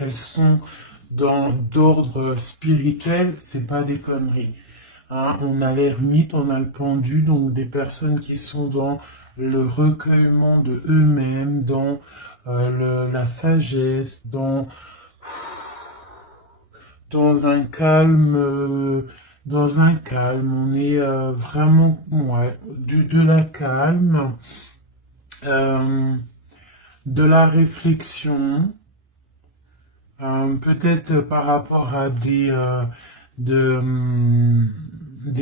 elles sont d'ordre spirituel, c'est pas des conneries. Hein, on a l'ermite, on a le pendu, donc des personnes qui sont dans le recueillement de eux-mêmes, dans la sagesse, dans un calme, on est vraiment, ouais, de la calme, euh, de la réflexion, peut-être par rapport à des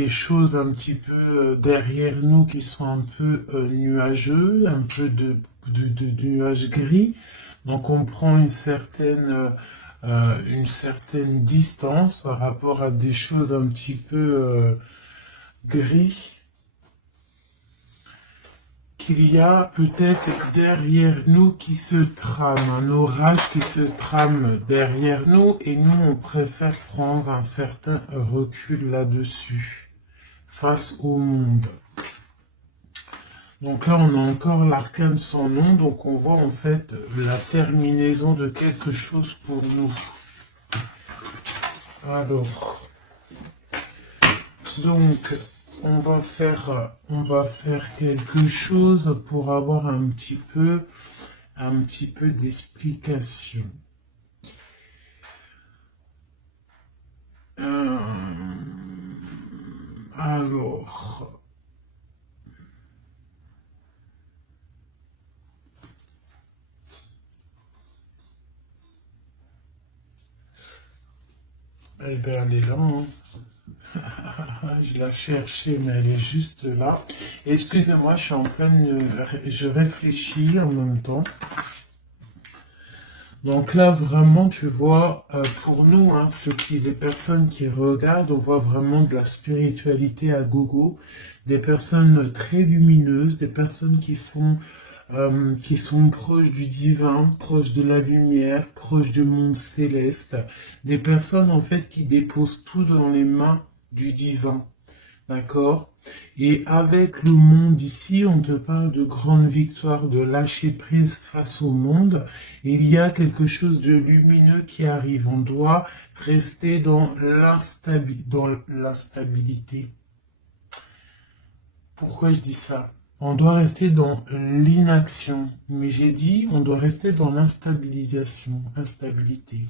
choses un petit peu derrière nous qui sont un peu nuageux, un peu de nuages gris. Donc on prend une certaine distance par rapport à des choses un petit peu gris qu'il y a peut-être derrière nous qui se trame, un orage qui se trame derrière nous et nous on préfère prendre un certain recul là-dessus, face au monde. Donc là on a encore l'arcane sans nom, donc on voit en fait la terminaison de quelque chose pour nous. Alors, donc on va faire quelque chose pour avoir un petit peu d'explication. Alors, eh bien, elle est là, hein. Je la cherchais, mais elle est juste là. Excusez-moi, je suis en pleine... Je réfléchis en même temps. Donc là, vraiment, tu vois, pour nous, hein, les personnes qui regardent, on voit vraiment de la spiritualité à gogo, des personnes très lumineuses, des personnes qui sont proches du divin, proches de la lumière, proches du monde céleste, des personnes en fait qui déposent tout dans les mains du divin. D'accord? Et avec le monde ici, on te parle de grande victoire, de lâcher prise face au monde. Il y a quelque chose de lumineux qui arrive. On doit rester dans l'instabilité. Pourquoi je dis ça? On doit rester dans l'inaction. Mais j'ai dit, on doit rester dans instabilité.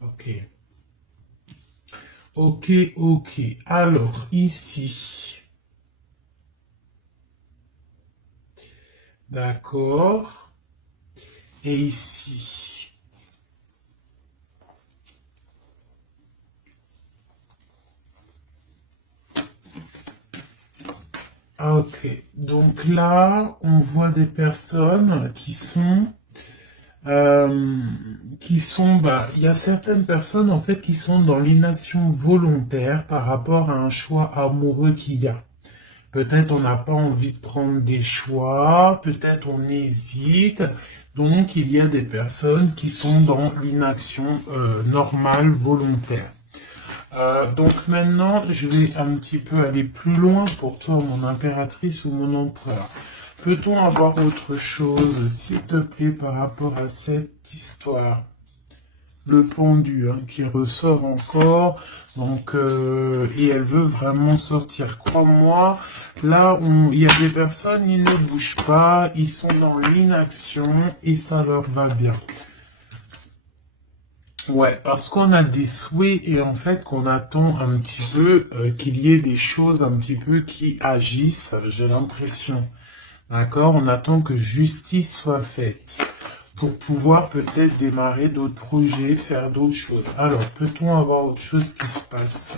Ok. Ok. Alors, ici. D'accord. Et ici. Ok. Donc là, on voit des personnes il y a certaines personnes en fait qui sont dans l'inaction volontaire par rapport à un choix amoureux qu'il y a. Peut-être on n'a pas envie de prendre des choix, peut-être on hésite. Donc il y a des personnes qui sont dans l'inaction normale, volontaire. Donc maintenant, je vais un petit peu aller plus loin pour toi, mon impératrice ou mon empereur. Peut-on avoir autre chose, s'il te plaît, par rapport à cette histoire? Le pendu hein, qui ressort encore, donc et elle veut vraiment sortir. Crois-moi, là il y a des personnes, ils ne bougent pas, ils sont dans l'inaction et ça leur va bien. Ouais, parce qu'on a des souhaits et en fait qu'on attend un petit peu qu'il y ait des choses un petit peu qui agissent, j'ai l'impression. D'accord? On attend que justice soit faite pour pouvoir peut-être démarrer d'autres projets, faire d'autres choses. Alors, peut-on avoir autre chose qui se passe?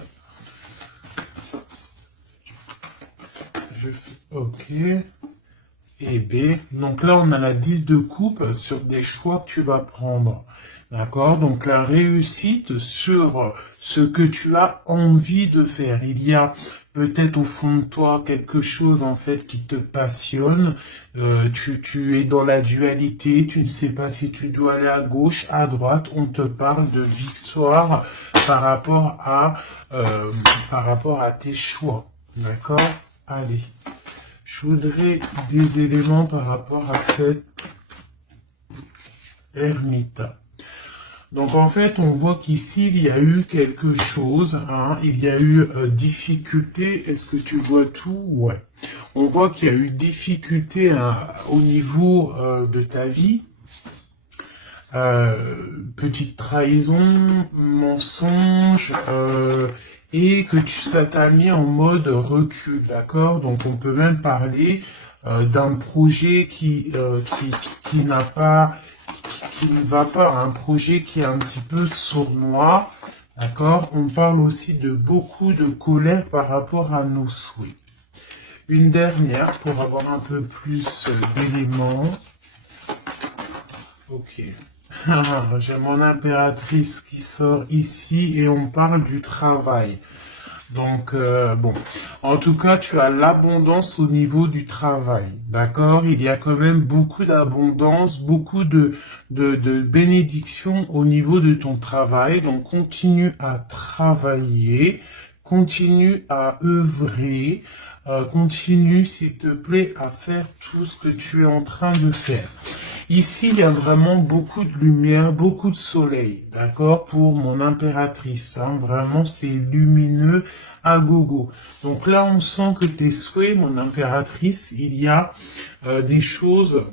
Ok. Et B. Donc là, on a la 10 de coupe sur des choix que tu vas prendre. D'accord? Donc la réussite sur ce que tu as envie de faire. Il y a peut-être au fond de toi quelque chose en fait qui te passionne. Tu es dans la dualité, tu ne sais pas si tu dois aller à gauche, à droite. On te parle de victoire par rapport à tes choix. D'accord? Allez. Je voudrais des éléments par rapport à cette ermite. Donc en fait, on voit qu'ici, il y a eu quelque chose, hein, il y a eu difficulté. Est-ce que tu vois tout? Ouais. On voit qu'il y a eu difficulté au niveau de ta vie. Petite trahison, mensonge, et que ça t'a mis en mode recul, d'accord? Donc on peut même parler d'un projet qui n'a pas, qui ne va pas, un projet qui est un petit peu sournois, d'accord? On parle aussi de beaucoup de colère par rapport à nos souhaits. Une dernière pour avoir un peu plus d'éléments. Ok. J'ai mon impératrice qui sort ici et on parle du travail. Donc, bon, en tout cas, tu as l'abondance au niveau du travail, d'accord? Il y a quand même beaucoup d'abondance, beaucoup de bénédictions au niveau de ton travail. Donc, continue à travailler, continue à œuvrer, continue, s'il te plaît, à faire tout ce que tu es en train de faire. Ici, il y a vraiment beaucoup de lumière, beaucoup de soleil, d'accord, pour mon impératrice. Hein, vraiment, c'est lumineux à gogo. Donc là, on sent que tes souhaits, mon impératrice, des choses...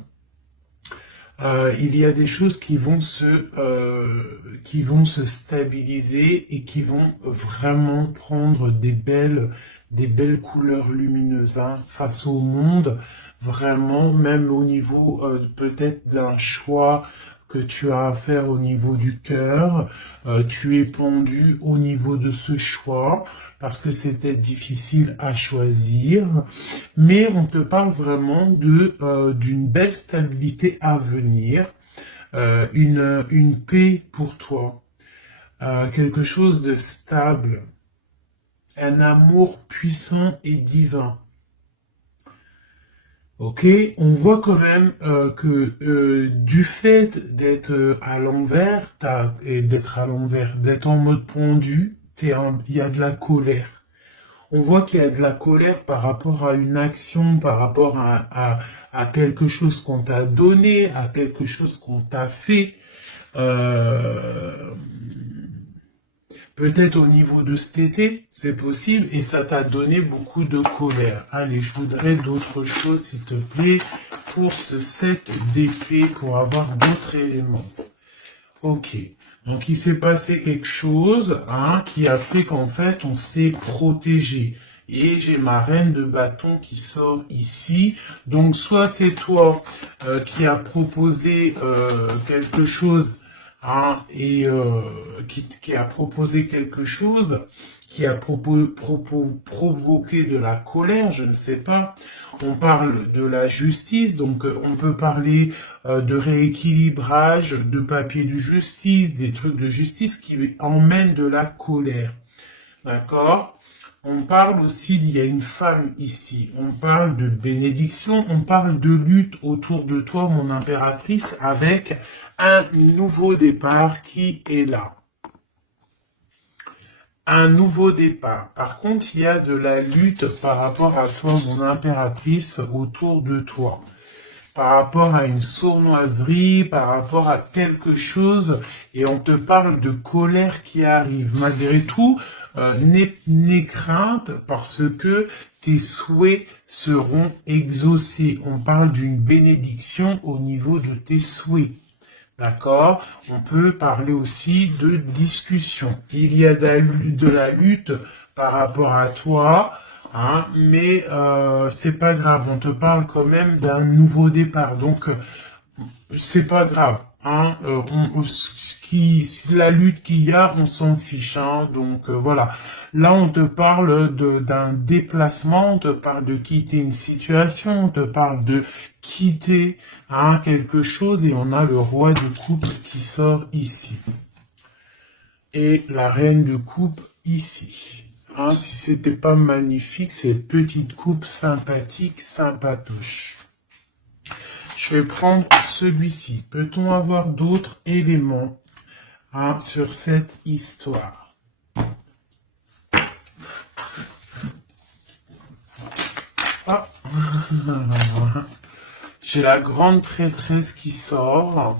il y a des choses qui vont se stabiliser et qui vont vraiment prendre des belles couleurs lumineuses, hein, face au monde, vraiment, même au niveau peut-être d'un choix que tu as à faire au niveau du cœur, tu es pendu au niveau de ce choix parce que c'était difficile à choisir, mais on te parle vraiment d'une belle stabilité à venir, une paix pour toi, quelque chose de stable, un amour puissant et divin. Ok, on voit quand même que du fait d'être à l'envers, d'être en mode pendu, il y a de la colère. On voit qu'il y a de la colère par rapport à une action, par rapport à quelque chose qu'on t'a donné, à quelque chose qu'on t'a fait. Peut-être au niveau de cet été, c'est possible, et ça t'a donné beaucoup de colère. Allez, je voudrais d'autres choses, s'il te plaît, pour ce set d'épée, pour avoir d'autres éléments. Ok. Donc, il s'est passé quelque chose, hein, qui a fait qu'en fait, on s'est protégé. Et j'ai ma reine de bâton qui sort ici. Donc, soit c'est toi qui as proposé quelque chose, hein, et qui a proposé quelque chose, qui a provoqué de la colère, je ne sais pas. On parle de la justice, donc on peut parler de rééquilibrage, de papier de justice, des trucs de justice qui emmènent de la colère. D'accord? On parle aussi, il y a une femme ici, on parle de bénédiction, on parle de lutte autour de toi, mon impératrice, avec un nouveau départ qui est là. Un nouveau départ. Par contre, il y a de la lutte par rapport à toi, mon impératrice, autour de toi. Par rapport à une sournoiserie, par rapport à quelque chose, et on te parle de colère qui arrive. Malgré tout, n'aie crainte parce que tes souhaits seront exaucés. On parle d'une bénédiction au niveau de tes souhaits. D'accord? On peut parler aussi de discussion. Il y a de la lutte par rapport à toi, hein, mais c'est pas grave. On te parle quand même d'un nouveau départ. Donc, c'est pas grave. Hein, la lutte qu'il y a, on s'en fiche. Hein, donc voilà. Là, on te parle d'un déplacement, on te parle de quitter une situation, on te parle de quitter, hein, quelque chose, et on a le roi de coupe qui sort ici. Et la reine de coupe ici. Hein, si c'était pas magnifique, cette petite coupe sympathique, sympatoche. Je vais prendre celui-ci. Peut-on avoir d'autres éléments, hein, sur cette histoire? Ah, J'ai la grande prêtresse qui sort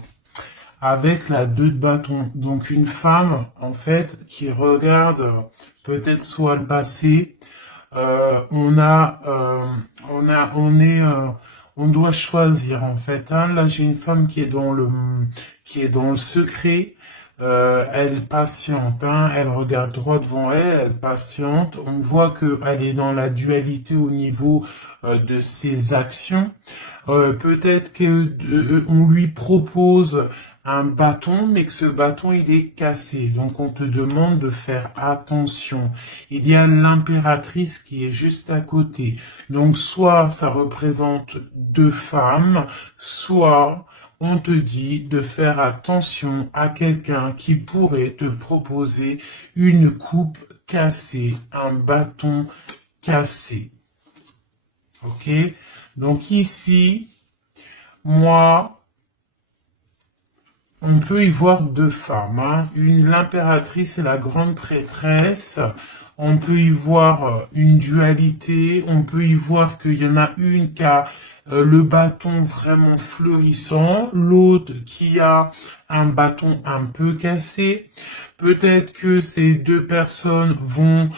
avec la 2 de bâton. Donc une femme, en fait, qui regarde peut-être soit le passé. On doit choisir en fait. Hein. Là, j'ai une femme qui est dans le secret. Elle patiente, hein. Elle regarde droit devant elle, elle patiente. On voit qu'elle est dans la dualité au niveau de ses actions. Peut-être on lui propose un bâton, mais que ce bâton il est cassé. Donc on te demande de faire attention. Il y a l'impératrice qui est juste à côté. Donc soit ça représente 2 femmes, soit on te dit de faire attention à quelqu'un qui pourrait te proposer une coupe cassée, un bâton cassé. Ok? Donc ici, moi, on peut y voir 2 femmes, hein. L'impératrice et la grande prêtresse. On peut y voir une dualité. On peut y voir qu'il y en a une qui a le bâton vraiment fleurissant, l'autre qui a un bâton un peu cassé. Peut-être que ces 2 personnes vont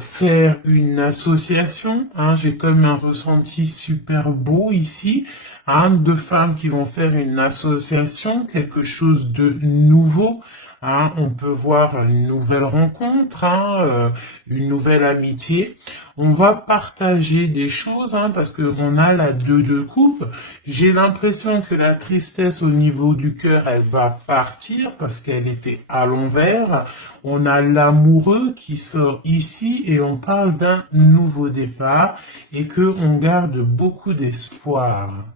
faire une association. Hein. J'ai comme un ressenti super beau ici. Hein, 2 femmes qui vont faire une association, quelque chose de nouveau. Hein, on peut voir une nouvelle rencontre, hein, une nouvelle amitié. On va partager des choses, hein, parce qu'on a la 2 de coupe. J'ai l'impression que la tristesse au niveau du cœur, elle va partir parce qu'elle était à l'envers. On a l'amoureux qui sort ici et on parle d'un nouveau départ et que on garde beaucoup d'espoir.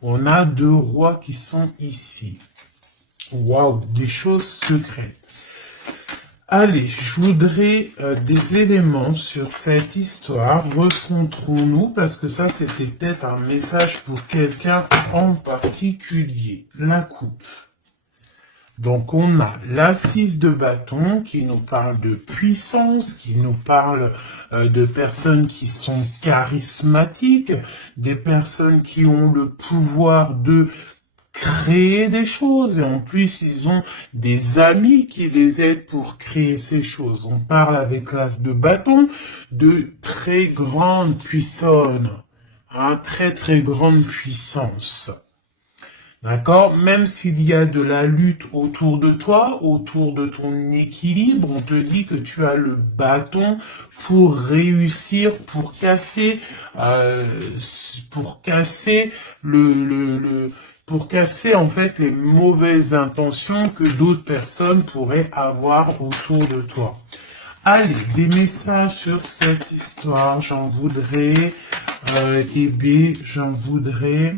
On a 2 rois qui sont ici. Waouh, des choses secrètes. Allez, je voudrais des éléments sur cette histoire. Recentrons-nous, parce que ça, c'était peut-être un message pour quelqu'un en particulier. La coupe. Donc, on a l'assise de bâton qui nous parle de puissance, qui nous parle de personnes qui sont charismatiques, des personnes qui ont le pouvoir de créer des choses, et en plus ils ont des amis qui les aident pour créer ces choses. On parle avec l'as de bâton de très grande puissance, hein, très grande puissance. D'accord? Même s'il y a de la lutte autour de toi, autour de ton équilibre, on te dit que tu as le bâton pour réussir, pour casser pour casser en fait les mauvaises intentions que d'autres personnes pourraient avoir autour de toi. Allez, des messages sur cette histoire, j'en voudrais, j'en voudrais.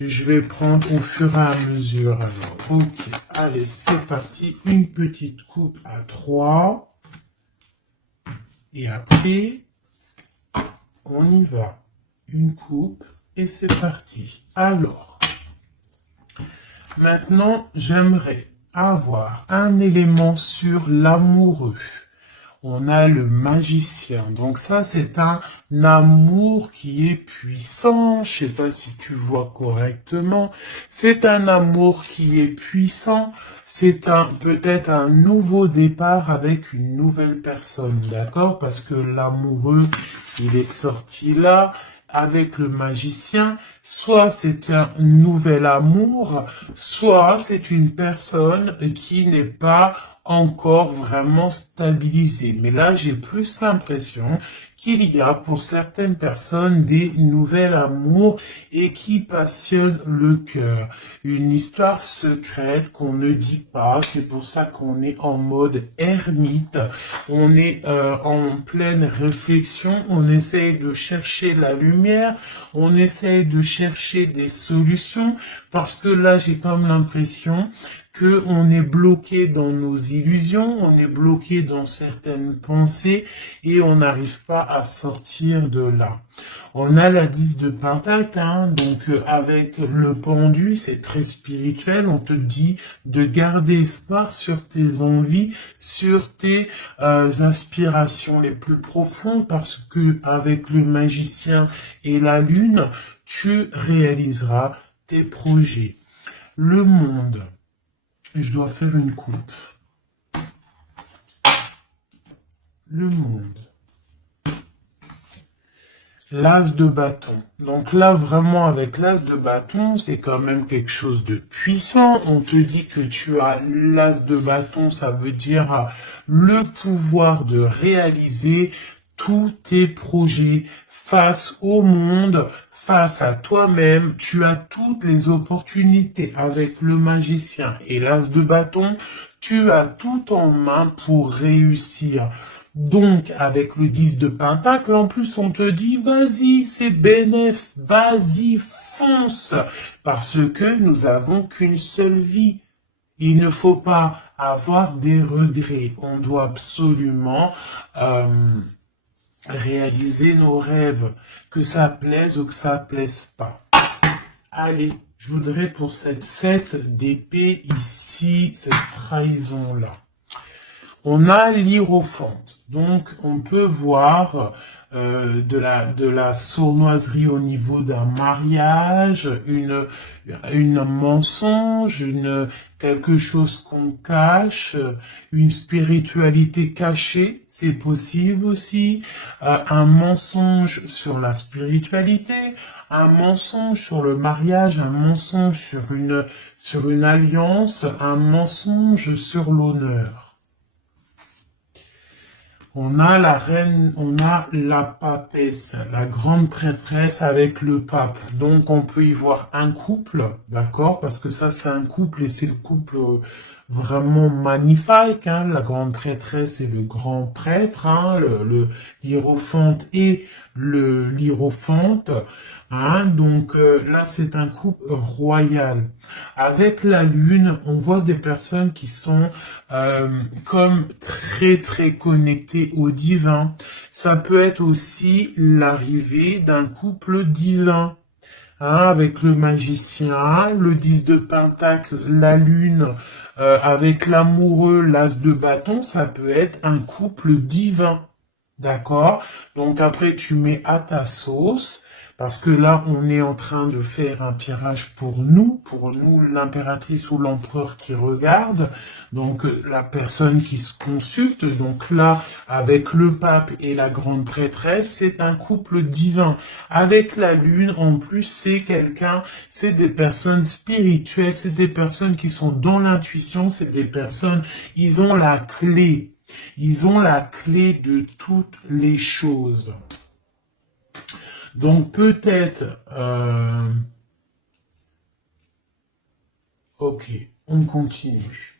Je vais prendre au fur et à mesure. Alors, ok, allez, c'est parti. Une petite coupe à 3. Et après, on y va. Une coupe et c'est parti. Alors, maintenant, j'aimerais avoir un élément sur l'amoureux. On a le magicien. Donc ça, c'est un amour qui est puissant. Je sais pas si tu vois correctement. C'est un amour qui est puissant. C'est peut-être un nouveau départ avec une nouvelle personne. D'accord? Parce que l'amoureux, il est sorti là. Avec le magicien, soit c'est un nouvel amour, soit c'est une personne qui n'est pas encore vraiment stabilisée. Mais là, j'ai plus l'impression qu'il y a pour certaines personnes des nouvelles amours et qui passionnent le cœur. Une histoire secrète qu'on ne dit pas, c'est pour ça qu'on est en mode ermite, on est en pleine réflexion, on essaye de chercher la lumière, on essaye de chercher des solutions, parce que là, j'ai comme l'impression que on est bloqué dans nos illusions, on est bloqué dans certaines pensées et on n'arrive pas à sortir de là. On a la 10 de Pentacle, hein, donc avec le pendu, c'est très spirituel, on te dit de garder espoir sur tes envies, sur tes aspirations les plus profondes, parce que avec le magicien et la lune, tu réaliseras tes projets. Le monde. Je dois faire une coupe. Le monde. L'as de bâton. Donc là, vraiment, avec l'as de bâton, c'est quand même quelque chose de puissant. On te dit que tu as l'as de bâton, ça veut dire le pouvoir de réaliser tous tes projets face au monde, face à toi-même. Tu as toutes les opportunités avec le magicien et l'as de bâton. Tu as tout en main pour réussir. Donc, avec le 10 de Pentacle, en plus, on te dit, vas-y, c'est bénéf, vas-y, fonce, parce que nous avons qu'une seule vie. Il ne faut pas avoir des regrets. On doit absolument réaliser nos rêves, que ça plaise ou que ça plaise pas. Allez, je voudrais pour cette 7 d'épée ici, cette trahison-là. On a l'hiérophante, donc on peut voir de la sournoiserie au niveau d'un mariage, une mensonge, quelque chose qu'on cache, une spiritualité cachée, c'est possible aussi, un mensonge sur la spiritualité, un mensonge sur le mariage, un mensonge sur une alliance, un mensonge sur l'honneur. On a la reine, on a la papesse, la grande prêtresse avec le pape. Donc on peut y voir un couple, d'accord? Parce que ça c'est un couple et c'est le couple vraiment magnifique, hein? La grande prêtresse et le grand prêtre, hein? Le hiérophante et l'hiérophante. Hein, donc là, c'est un couple royal. Avec la lune, on voit des personnes qui sont comme très très connectées au divin. Ça peut être aussi l'arrivée d'un couple divin. Hein, avec le magicien, le 10 de Pentacle, la lune, avec l'amoureux, l'as de bâton, ça peut être un couple divin. D'accord? Donc après, tu mets à ta sauce. Parce que là, on est en train de faire un tirage pour nous l'impératrice ou l'empereur qui regarde, donc la personne qui se consulte. Donc là, avec le pape et la grande prêtresse, c'est un couple divin. Avec la lune, en plus, c'est des personnes spirituelles, c'est des personnes qui sont dans l'intuition, c'est des personnes, ils ont la clé. Ils ont la clé de toutes les choses. Donc peut-être, ok, on continue.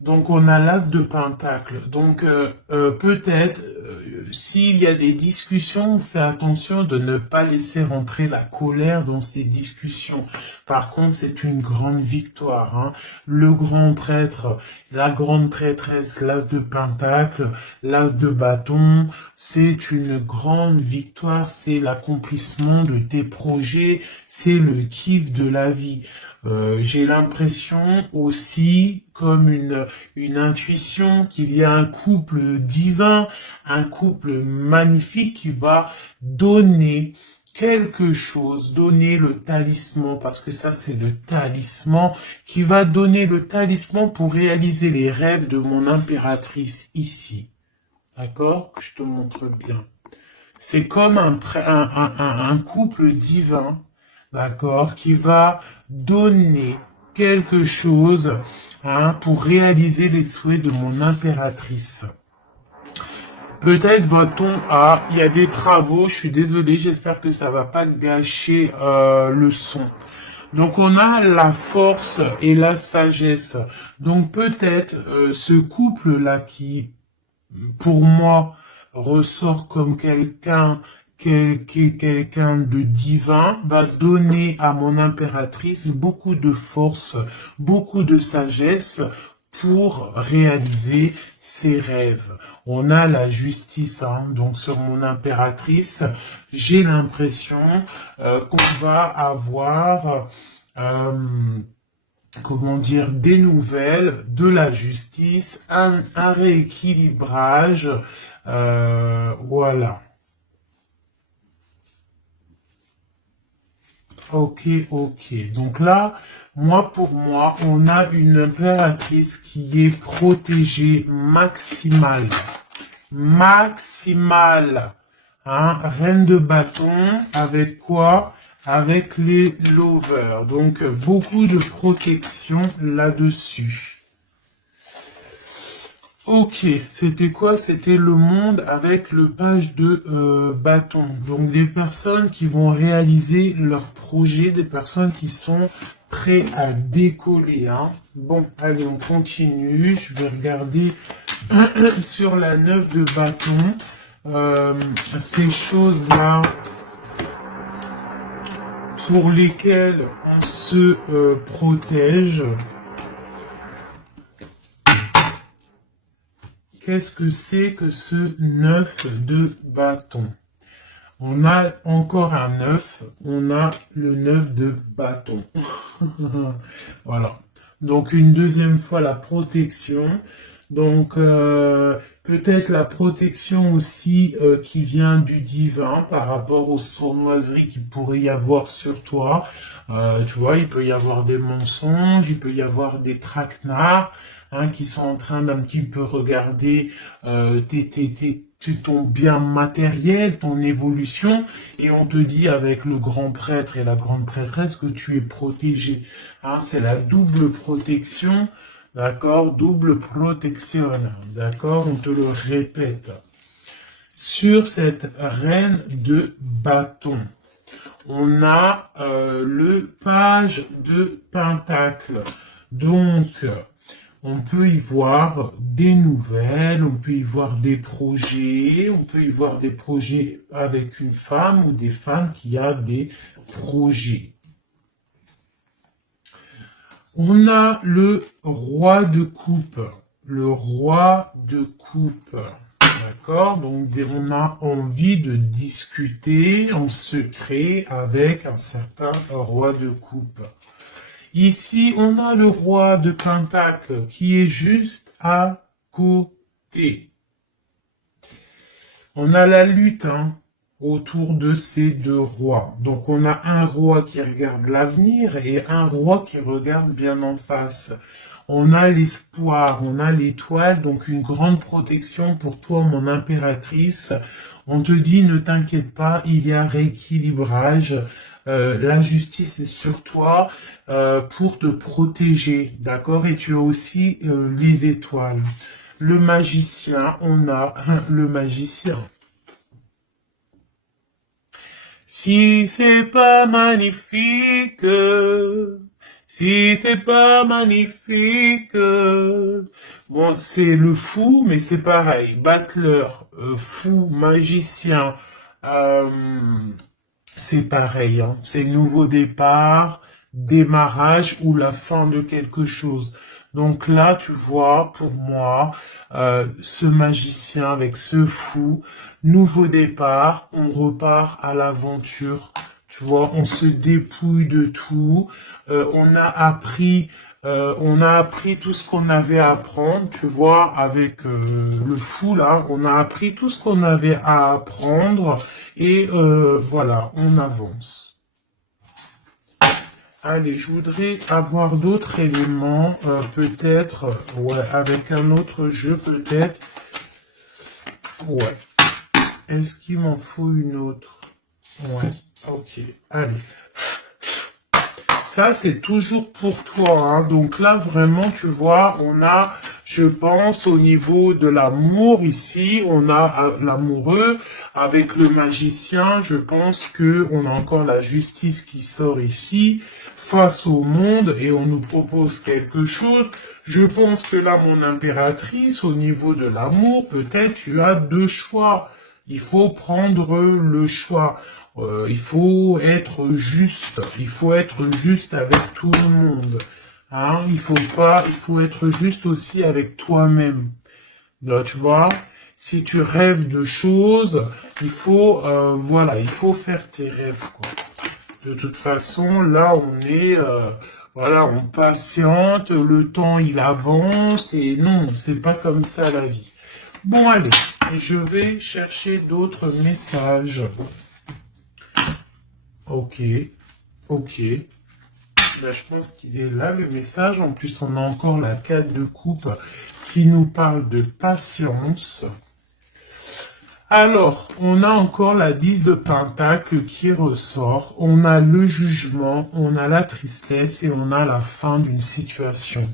Donc on a l'as de Pentacle. Donc peut-être, s'il y a des discussions, fais attention de ne pas laisser rentrer la colère dans ces discussions. Par contre, c'est une grande victoire. Hein. Le grand prêtre, la grande prêtresse, l'as de Pentacle, l'as de bâton, c'est une grande victoire. C'est l'accomplissement de tes projets, c'est le kiff de la vie. J'ai l'impression aussi, comme une intuition, qu'il y a un couple divin, un couple magnifique qui va donner quelque chose, donner le talisman, parce que ça c'est le talisman, qui va donner le talisman pour réaliser les rêves de mon impératrice ici. D'accord? Je te montre bien. C'est comme un couple divin, d'accord, qui va donner quelque chose hein, pour réaliser les souhaits de mon impératrice. Peut-être va-t-on il y a des travaux, je suis désolé, j'espère que ça va pas gâcher le son. Donc on a la force et la sagesse. Donc peut-être ce couple-là qui, pour moi, ressort comme quelqu'un quelqu'un de divin va donner à mon impératrice beaucoup de force, beaucoup de sagesse pour réaliser ses rêves. On a la justice, hein, donc sur mon impératrice, j'ai l'impression qu'on va avoir, comment dire, des nouvelles de la justice, un rééquilibrage, voilà. Ok, ok. Donc là, pour moi, on a une impératrice qui est protégée maximale. Maximale. Hein? Reine de bâton, avec quoi? Avec les lovers. Donc, beaucoup de protection là-dessus. Ok, c'était quoi? C'était le monde avec le page de bâton. Donc des personnes qui vont réaliser leur projet, des personnes qui sont prêtes à décoller. Hein. Bon, allez, on continue. Je vais regarder sur la 9 de bâton. Ces choses-là pour lesquelles on se protège. Qu'est-ce que c'est que ce 9 de bâton? On a encore un 9, on a le 9 de bâton. Voilà. Donc une deuxième fois la protection. Donc peut-être la protection aussi qui vient du divin par rapport aux sournoiseries qu'il pourrait y avoir sur toi. Tu vois, il peut y avoir des mensonges, il peut y avoir des traquenards. Hein, qui sont en train d'un petit peu regarder ton bien matériel, ton évolution, et on te dit avec le grand prêtre et la grande prêtresse que tu es protégé. Hein, c'est la double protection, d'accord? Double protection, d'accord? On te le répète. Sur cette reine de bâton, on a le page de pentacle. Donc, on peut y voir des nouvelles, on peut y voir des projets, on peut y voir des projets avec une femme ou des femmes qui a des projets. On a le roi de coupe. Le roi de coupe. D'accord? Donc, on a envie de discuter en secret avec un certain roi de coupe. Ici, on a le roi de pentacle qui est juste à côté. On a la lutte autour de ces deux rois. Donc, on a un roi qui regarde l'avenir et un roi qui regarde bien en face. On a l'espoir, on a l'étoile, donc une grande protection pour toi, mon impératrice. On te dit, ne t'inquiète pas, il y a rééquilibrage. La justice est sur toi pour te protéger, d'accord? Et tu as aussi les étoiles. Le magicien, on a le magicien. Si c'est pas magnifique, si c'est pas magnifique, bon, c'est le fou, mais c'est pareil. Battleur, fou, magicien, c'est pareil, hein. C'est nouveau départ, démarrage ou la fin de quelque chose. Donc là, tu vois, pour moi, ce magicien avec ce fou, nouveau départ, on repart à l'aventure. Tu vois, on se dépouille de tout. On a appris tout ce qu'on avait à apprendre, tu vois, avec le fou là, on a appris tout ce qu'on avait à apprendre et voilà, on avance. Allez, je voudrais avoir d'autres éléments, peut-être, ouais, avec un autre jeu, peut-être. Ouais. Est-ce qu'il m'en faut une autre? Ouais, ok, allez. Ça, c'est toujours pour toi. Hein. Donc là, vraiment, tu vois, on a, je pense, au niveau de l'amour, ici, on a l'amoureux. Avec le magicien, je pense que on a encore la justice qui sort ici, face au monde, et on nous propose quelque chose. Je pense que là, mon impératrice, au niveau de l'amour, peut-être tu as deux choix. Il faut prendre le choix. Il faut être juste. Il faut être juste avec tout le monde. Hein, il faut être juste aussi avec toi-même. Là, tu vois, si tu rêves de choses, voilà, il faut faire tes rêves, quoi. De toute façon, là, voilà, on patiente, le temps, il avance, et non, c'est pas comme ça la vie. Bon, allez, je vais chercher d'autres messages. Ok, ok. Là, je pense qu'il est là, le message. En plus, on a encore la 4 de coupe qui nous parle de patience. Alors, on a encore la 10 de pentacle qui ressort. On a le jugement, on a la tristesse et on a la fin d'une situation.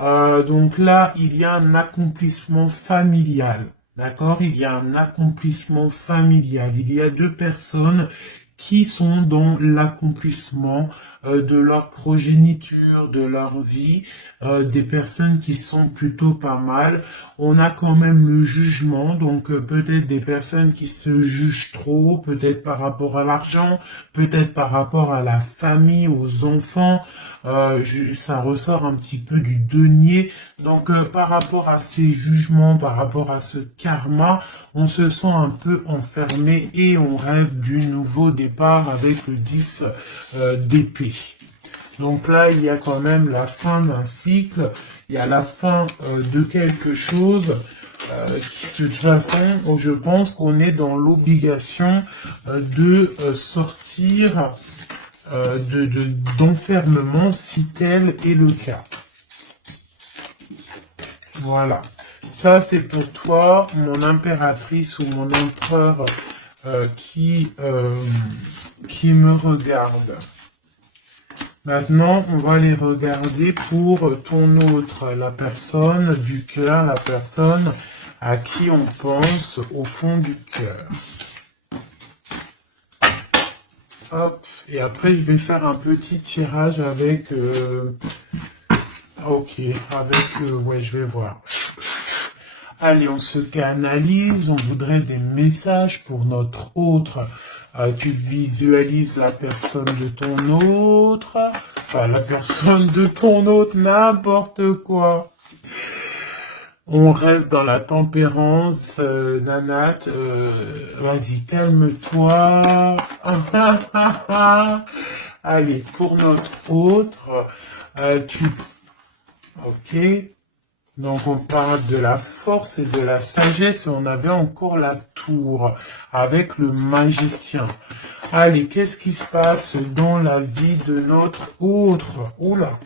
Donc là, il y a un accomplissement familial. D'accord? Il y a un accomplissement familial. Il y a deux personnes qui sont dans l'accomplissement de leur progéniture, de leur vie, des personnes qui sont plutôt pas mal. On a quand même le jugement, donc peut-être des personnes qui se jugent trop, peut-être par rapport à l'argent, peut-être par rapport à la famille, aux enfants. Ça ressort un petit peu du denier. Donc par rapport à ces jugements, par rapport à ce karma, on se sent un peu enfermé et on rêve du nouveau départ avec le 10 d'épée. Donc là, il y a quand même la fin d'un cycle, il y a la fin de quelque chose. De toute façon, je pense qu'on est dans l'obligation de sortir d'enfermement si tel est le cas. Voilà. Ça, c'est pour toi, mon impératrice ou mon empereur qui me regarde. Maintenant, on va les regarder pour ton autre, la personne du cœur, la personne à qui on pense au fond du cœur. Hop, et après je vais faire un petit tirage avec... ok, avec... ouais, je vais voir. Allez, on se canalise, on voudrait des messages pour notre autre. Tu visualises la personne de ton autre, enfin la personne de ton autre, n'importe quoi. On reste dans la tempérance, Nanat, vas-y, calme-toi. Allez, pour notre autre, ok. Donc on parle de la force et de la sagesse et on avait encore la tour avec le magicien. Allez, qu'est-ce qui se passe dans la vie de notre autre? Oula.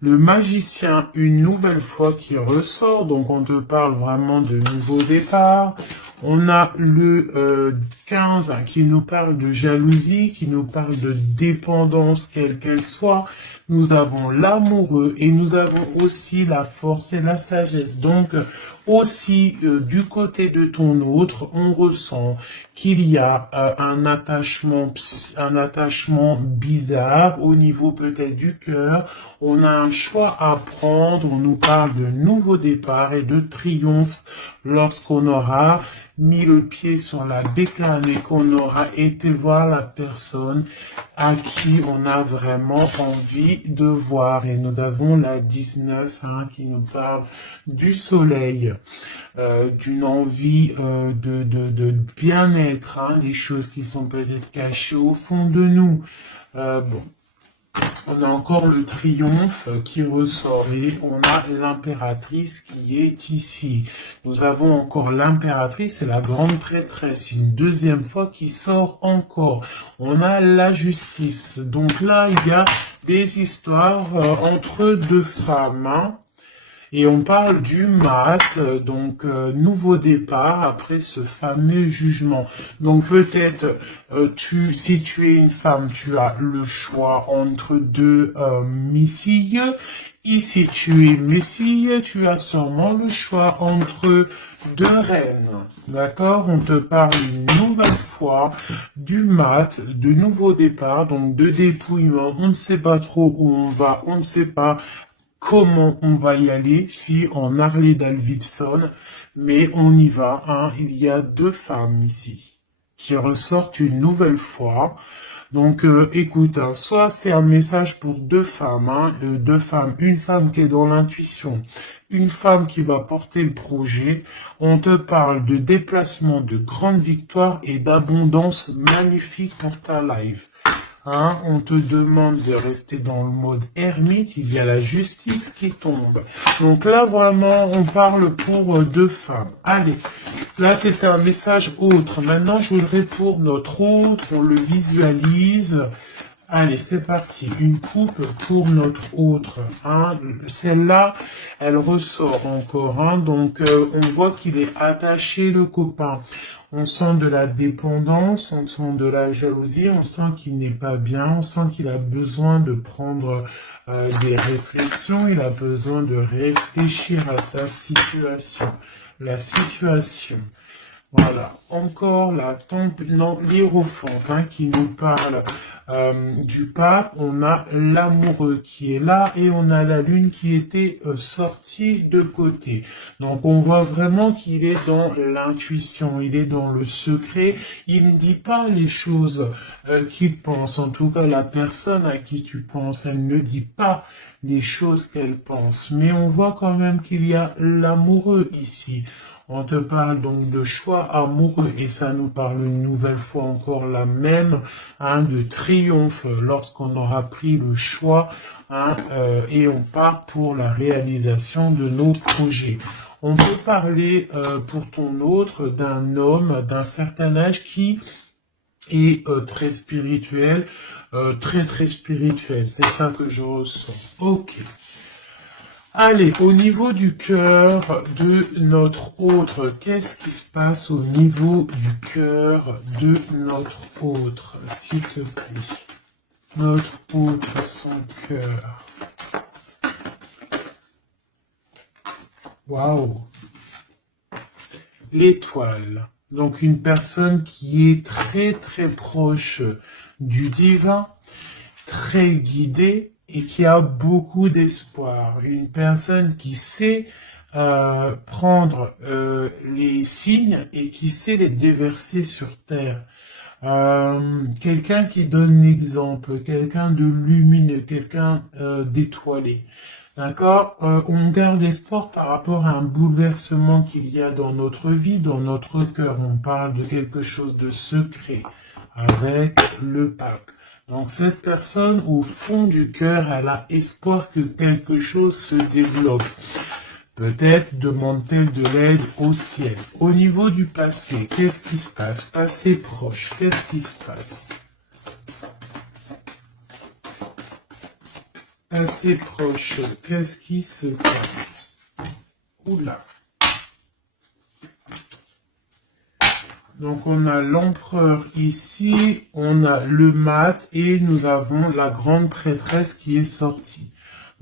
Le magicien, une nouvelle fois qui ressort, donc on te parle vraiment de nouveau départ. On a le 15 qui nous parle de jalousie, qui nous parle de dépendance, quelle qu'elle soit. Nous avons l'amoureux et nous avons aussi la force et la sagesse. Donc, aussi, du côté de ton autre, on ressent qu'il y a un attachement bizarre au niveau peut-être du cœur. On a un choix à prendre. On nous parle de nouveau départ et de triomphe lorsqu'on aura mis le pied sur la bécane et qu'on aura été voir la personne à qui on a vraiment envie de voir. Et nous avons la 19 qui nous parle du soleil, d'une envie de bien-être, des choses qui sont peut-être cachées au fond de nous. Bon. On a encore le triomphe qui ressort et on a l'impératrice qui est ici. Nous avons encore l'impératrice et la grande prêtresse, une deuxième fois qui sort encore. On a la justice. Donc là, il y a des histoires entre deux femmes. Et on parle du mat, donc nouveau départ après ce fameux jugement. Donc peut-être, si tu es une femme, tu as le choix entre deux missiles. Et si tu es messille, tu as sûrement le choix entre deux reines. D'accord? On te parle une nouvelle fois du mat, de nouveau départ, donc de dépouillement. On ne sait pas trop où on va, on ne sait pas comment on va y aller, si en Harley Davidson, mais on y va, hein. Il y a deux femmes ici qui ressortent une nouvelle fois. Donc, écoute, hein, soit c'est un message pour deux femmes, hein, une femme qui est dans l'intuition, une femme qui va porter le projet. On te parle de déplacement, de grande victoire et d'abondance magnifique pour ta life. Hein, on te demande de rester dans le mode ermite, il y a la justice qui tombe. Donc là, vraiment, on parle pour deux femmes. Allez, là, c'était un message autre. Maintenant, je voudrais pour notre autre, on le visualise. Allez, c'est parti. Une coupe pour notre autre. Hein. Celle-là, elle ressort encore. Hein. Donc, on voit qu'il est attaché, le copain. On sent de la dépendance, on sent de la jalousie, on sent qu'il n'est pas bien, on sent qu'il a besoin de prendre des réflexions, il a besoin de réfléchir à sa situation. La situation. Voilà, encore la temple, non, l'hiérophante, hein, qui nous parle du pape. On a l'amoureux qui est là et on a la lune qui était sortie de côté. Donc on voit vraiment qu'il est dans l'intuition, il est dans le secret. Il ne dit pas les choses qu'il pense. En tout cas, la personne à qui tu penses, elle ne dit pas les choses qu'elle pense. Mais on voit quand même qu'il y a l'amoureux ici. On te parle donc de choix amoureux et ça nous parle une nouvelle fois encore la même, hein, de triomphe lorsqu'on aura pris le choix, hein, et on part pour la réalisation de nos projets. On peut parler pour ton autre d'un homme d'un certain âge qui est très spirituel, très spirituel. C'est ça que je ressens. Ok. Allez, au niveau du cœur de notre autre, qu'est-ce qui se passe au niveau du cœur de notre autre, s'il te plaît? Notre autre, son cœur. Waouh! L'étoile. Donc une personne qui est très proche du divin, très guidée, et qui a beaucoup d'espoir. Une personne qui sait prendre les signes et qui sait les déverser sur terre. Quelqu'un qui donne l'exemple, quelqu'un de lumineux, quelqu'un d'étoilé. D'accord. On garde espoir par rapport à un bouleversement qu'il y a dans notre vie, dans notre cœur. On parle de quelque chose de secret avec le pape. Donc cette personne, au fond du cœur, elle a espoir que quelque chose se développe. Peut-être demande-t-elle de l'aide au ciel. Au niveau du passé, qu'est-ce qui se passe? Passé proche, qu'est-ce qui se passe? Passé proche, qu'est-ce qui se passe? Oula. Donc on a l'empereur ici, on a le mat et nous avons la grande prêtresse qui est sortie.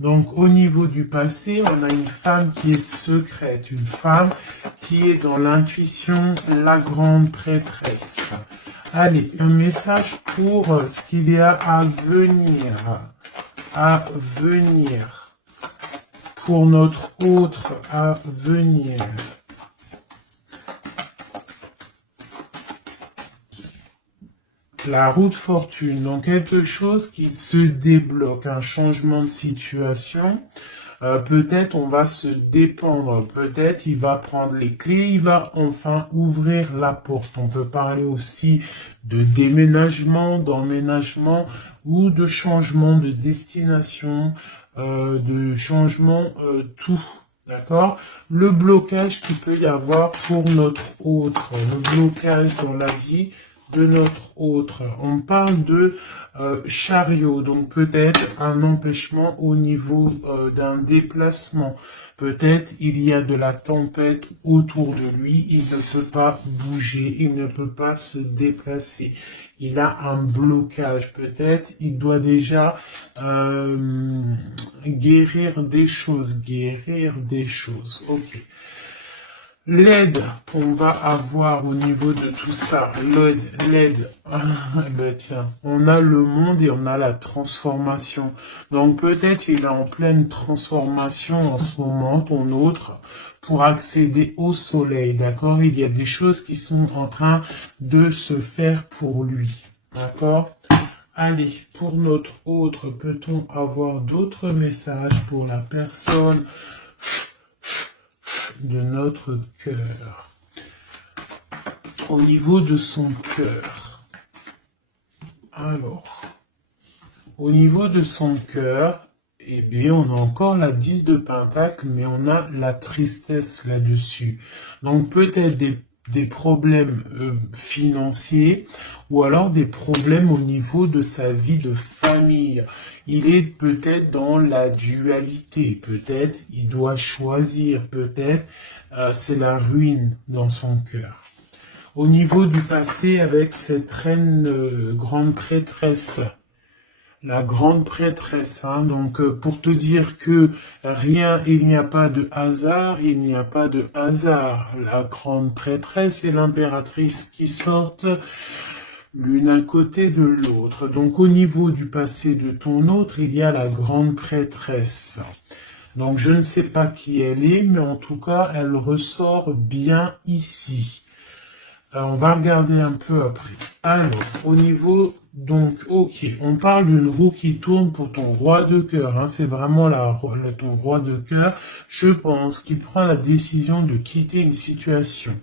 Donc au niveau du passé, on a une femme qui est secrète, une femme qui est dans l'intuition, la grande prêtresse. Allez, un message pour ce qu'il y a à venir. Pour notre autre à venir. La roue de fortune, donc quelque chose qui se débloque, un changement de situation. Peut-être on va se dépendre, peut-être il va prendre les clés, il va enfin ouvrir la porte. On peut parler aussi de déménagement, d'emménagement ou de changement de destination, de changement tout. D'accord? Le blocage qu'il peut y avoir pour notre autre, le blocage dans la vie de notre autre. On parle de chariot, donc peut-être un empêchement au niveau d'un déplacement. Peut-être il y a de la tempête autour de lui, il ne peut pas bouger, il ne peut pas se déplacer. Il a un blocage, peut-être il doit déjà guérir des choses. Ok. L'aide, on va avoir au niveau de tout ça, l'aide, ben tiens, on a le monde et on a la transformation. Donc peut-être il est en pleine transformation en ce moment, ton autre, pour accéder au soleil, d'accord? Il y a des choses qui sont en train de se faire pour lui, d'accord? Allez, pour notre autre, peut-on avoir d'autres messages pour la personne de notre cœur? Au niveau de son cœur. Alors, au niveau de son cœur, eh bien, on a encore la 10 de Pentacle, mais on a la tristesse là-dessus. Donc, peut-être des problèmes financiers ou alors des problèmes au niveau de sa vie de famille. Il est peut-être dans la dualité, peut-être il doit choisir, peut-être c'est la ruine dans son cœur. Au niveau du passé, avec cette reine grande prêtresse, la grande prêtresse, hein, donc pour te dire que rien, il n'y a pas de hasard, il n'y a pas de hasard. La grande prêtresse et l'impératrice qui sortent l'une à côté de l'autre. Donc au niveau du passé de ton autre, il y a la grande prêtresse. Donc je ne sais pas qui elle est, mais en tout cas, elle ressort bien ici. On va regarder un peu après. Alors, au niveau, donc, ok, on parle d'une roue qui tourne pour ton roi de cœur. Hein, c'est vraiment ton roi de cœur. Je pense qu'il prend la décision de quitter une situation,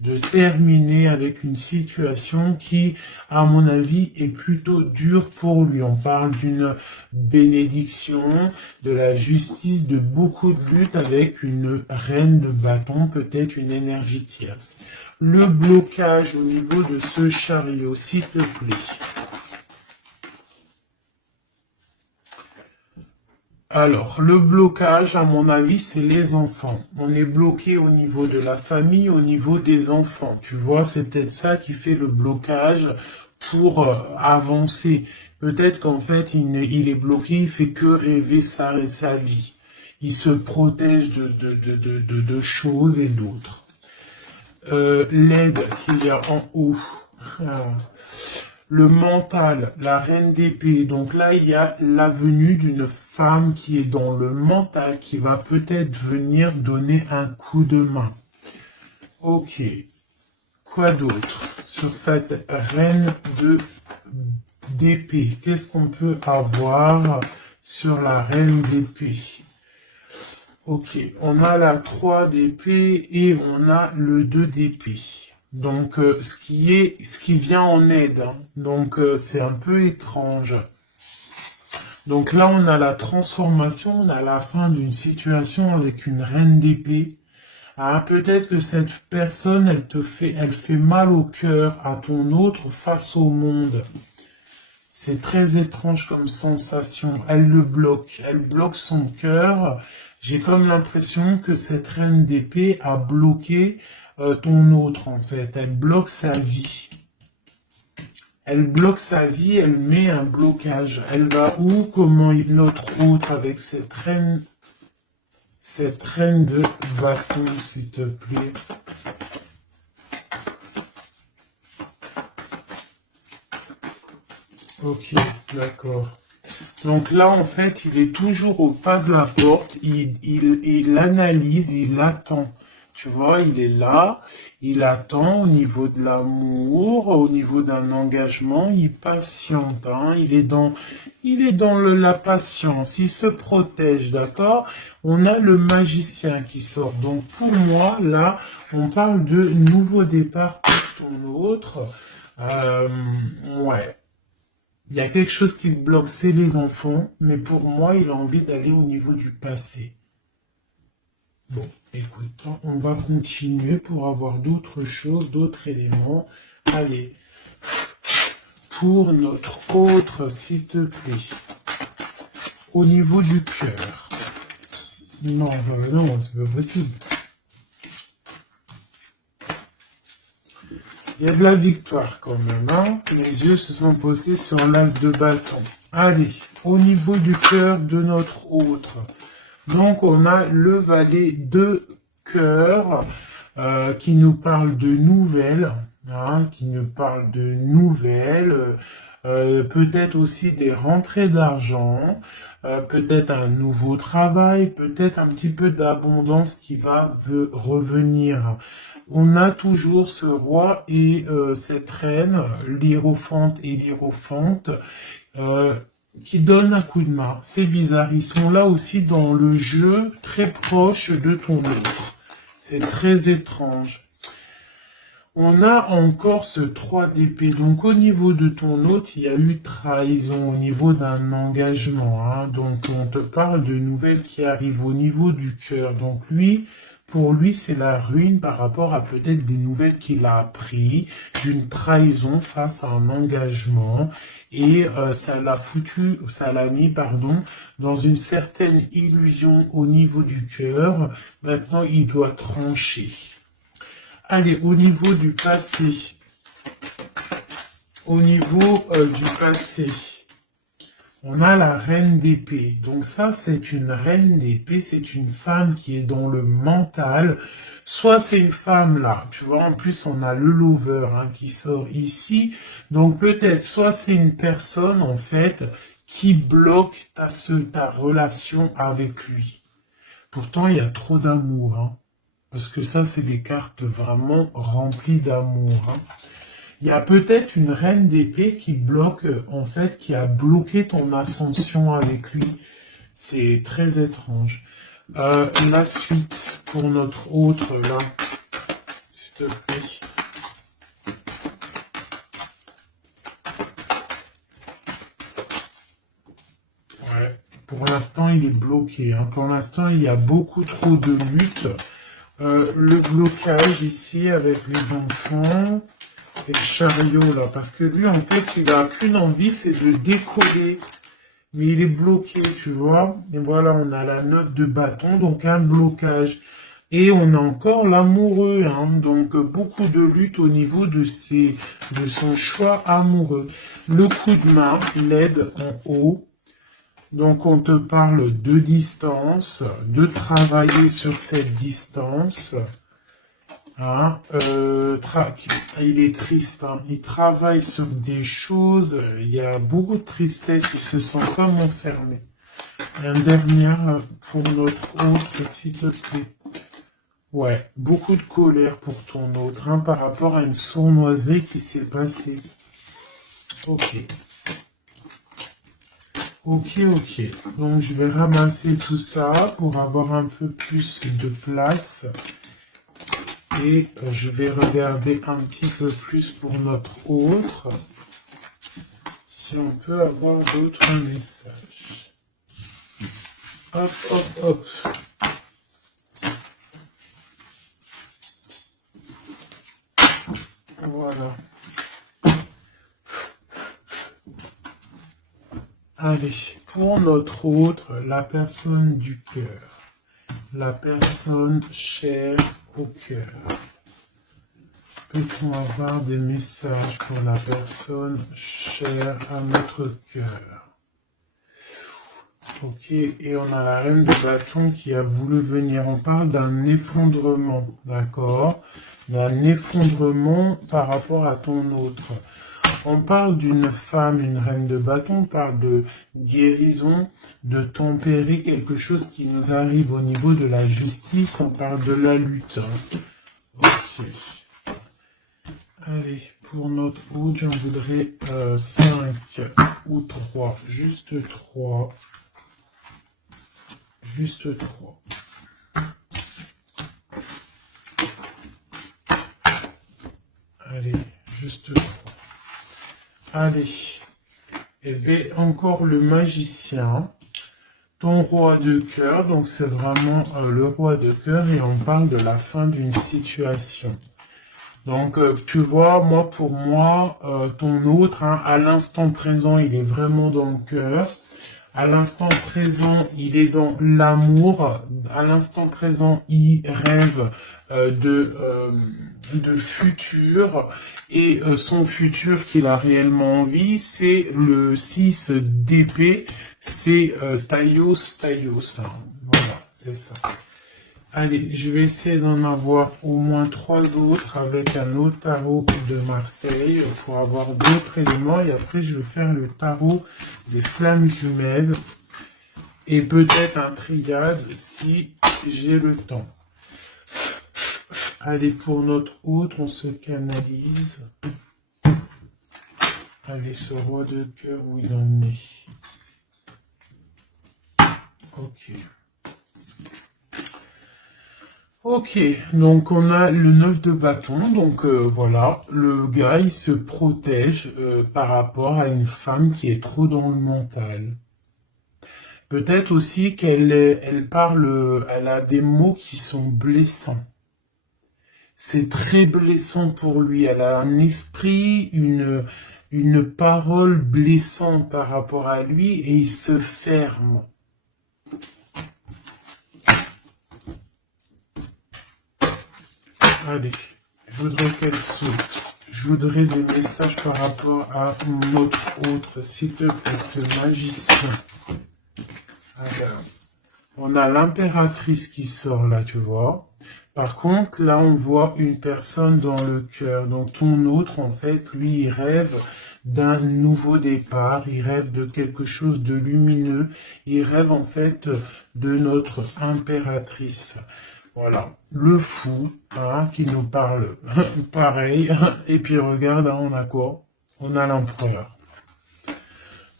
de terminer avec une situation qui, à mon avis, est plutôt dure pour lui. On parle d'une bénédiction, de la justice, de beaucoup de luttes avec une reine de bâton, peut-être une énergie tierce. Le blocage au niveau de ce chariot, s'il te plaît. Alors, le blocage, à mon avis, c'est les enfants. On est bloqué au niveau de la famille, au niveau des enfants. Tu vois, c'est peut-être ça qui fait le blocage pour avancer. Peut-être qu'en fait, il est bloqué, il fait que rêver sa vie. Il se protège de choses et d'autres. L'aide qu'il y a en haut, le mental, la reine d'épée. Donc là, il y a la venue d'une femme qui est dans le mental, qui va peut-être venir donner un coup de main. Ok. Quoi d'autre sur cette reine d'épée? Qu'est-ce qu'on peut avoir sur la reine d'épée? Ok, on a la 3 d'épée et on a le 2 d'épée. Donc, ce qui vient en aide. Hein. Donc, c'est un peu étrange. Donc là, on a la transformation, on a la fin d'une situation avec une reine d'épée. Ah, peut-être que cette personne, elle fait mal au cœur à ton autre face au monde. C'est très étrange comme sensation. Elle bloque son cœur. J'ai comme l'impression que cette reine d'épée a bloqué ton autre, en fait. Elle bloque sa vie. Elle bloque sa vie, elle met un blocage. Elle va où? Comment notre autre avec cette reine de bâton, s'il te plaît. Ok, d'accord. Donc là, en fait, il est toujours au pas de la porte, il analyse, il attend. Tu vois, il est là, il attend au niveau de l'amour, au niveau d'un engagement, il patiente, hein, il est dans la patience, il se protège, d'accord? On a le magicien qui sort. Donc pour moi, là, on parle de nouveau départ pour ton autre. Ouais. Il y a quelque chose qui le bloque, c'est les enfants, mais pour moi, il a envie d'aller au niveau du passé. Bon, écoute, on va continuer pour avoir d'autres choses, d'autres éléments. Allez, pour notre autre, s'il te plaît, au niveau du cœur. Non, non, c'est pas possible. Il y a de la victoire quand même, hein. Les yeux se sont posés sur l'as de bâton. Allez, au niveau du cœur de notre autre. Donc, on a le valet de cœur. qui nous parle de nouvelles, hein, qui nous parle de nouvelles, peut-être aussi des rentrées d'argent, peut-être un nouveau travail, peut-être un petit peu d'abondance qui va revenir. On a toujours ce roi et cette reine, l'hiérophante et l'hiérophante, euh, qui donnent un coup de main. C'est bizarre, ils sont là aussi dans le jeu, très proche de ton autre. C'est très étrange. On a encore ce 3 d'épée. Donc au niveau de ton hôte, il y a eu trahison au niveau d'un engagement, hein. Donc on te parle de nouvelles qui arrivent au niveau du cœur. Donc lui, pour lui, c'est la ruine par rapport à peut-être des nouvelles qu'il a appris, d'une trahison face à un engagement. Et ça l'a mis, pardon, dans une certaine illusion au niveau du cœur. Maintenant, il doit trancher. Allez, au niveau du passé. Au niveau du passé, on a la reine d'épée. Donc ça, c'est une reine d'épée, c'est une femme qui est dans le mental. Soit c'est une femme là, tu vois, en plus on a le lover hein, qui sort ici. Donc peut-être, soit c'est une personne en fait qui bloque ta relation avec lui. Pourtant, il y a trop d'amour, hein. Parce que ça, c'est des cartes vraiment remplies d'amour, hein. Il y a peut-être une reine d'épée qui bloque, en fait, qui a bloqué ton ascension avec lui. C'est très étrange. La suite pour notre autre, là, s'il te plaît. Ouais. Pour l'instant, il est bloqué, hein. Pour l'instant, il y a beaucoup trop de luttes. Le blocage ici avec les enfants et le chariot là, parce que lui en fait il a qu'une envie, c'est de décoller, mais il est bloqué, tu vois. Et voilà, on a la 9 de bâton, donc un blocage. Et on a encore l'amoureux, hein, donc beaucoup de lutte au niveau de son choix amoureux. Le coup de main, l'aide en haut. Donc on te parle de distance, de travailler sur cette distance. Hein, il est triste, hein. Il travaille sur des choses, il y a beaucoup de tristesse, il se sent comme enfermé. Un dernier pour notre autre, s'il te plaît. Ouais, beaucoup de colère pour ton autre, hein, par rapport à une sournoiserie qui s'est passée. Ok. Ok. Donc je vais ramasser tout ça pour avoir un peu plus de place. Et je vais regarder un petit peu plus pour notre autre. Si on peut avoir d'autres messages. Hop. Voilà. Allez, pour notre autre, la personne du cœur. La personne chère au cœur. Peut-on avoir des messages pour la personne chère à notre cœur? Ok, et on a la reine de bâton qui a voulu venir. On parle d'un effondrement, d'accord? D'un effondrement par rapport à ton autre. On parle d'une femme, une reine de bâton, on parle de guérison, de tempérer quelque chose qui nous arrive au niveau de la justice, on parle de la lutte. Ok. Allez, pour notre autre, j'en voudrais 5 ou 3, juste 3. Juste 3. Allez, juste 3. Allez, et bien encore le magicien, ton roi de cœur, donc c'est vraiment le roi de cœur et on parle de la fin d'une situation. Donc tu vois, pour moi, ton autre, hein, à l'instant présent, il est vraiment dans le cœur. À l'instant présent, il est dans l'amour. À l'instant présent, il rêve de futur. Et son futur qu'il a réellement envie, c'est le 6 d'épée. C'est Taïos. Voilà, c'est ça. Allez, je vais essayer d'en avoir au moins 3 autres avec un autre tarot de Marseille pour avoir d'autres éléments. Et après, je vais faire le tarot des flammes jumelles et peut-être un triade si j'ai le temps. Allez, pour notre autre, on se canalise. Allez, ce roi de cœur, où il en est. Ok. Ok, donc on a le 9 de bâton, donc voilà, le gars il se protège par rapport à une femme qui est trop dans le mental. Peut-être aussi elle parle, elle a des mots qui sont blessants. C'est très blessant pour lui, elle a un esprit, une parole blessante par rapport à lui et il se ferme. Allez, je voudrais qu'elle saute. Je voudrais des messages par rapport à notre autre, s'il te plaît, ce magicien. Alors, on a l'impératrice qui sort là, tu vois. Par contre, là, on voit une personne dans le cœur. Donc, ton autre, en fait, lui, il rêve d'un nouveau départ. Il rêve de quelque chose de lumineux. Il rêve, en fait, de notre impératrice. Voilà, le fou, hein, qui nous parle pareil. Et puis regarde, hein, on a quoi? On a l'empereur.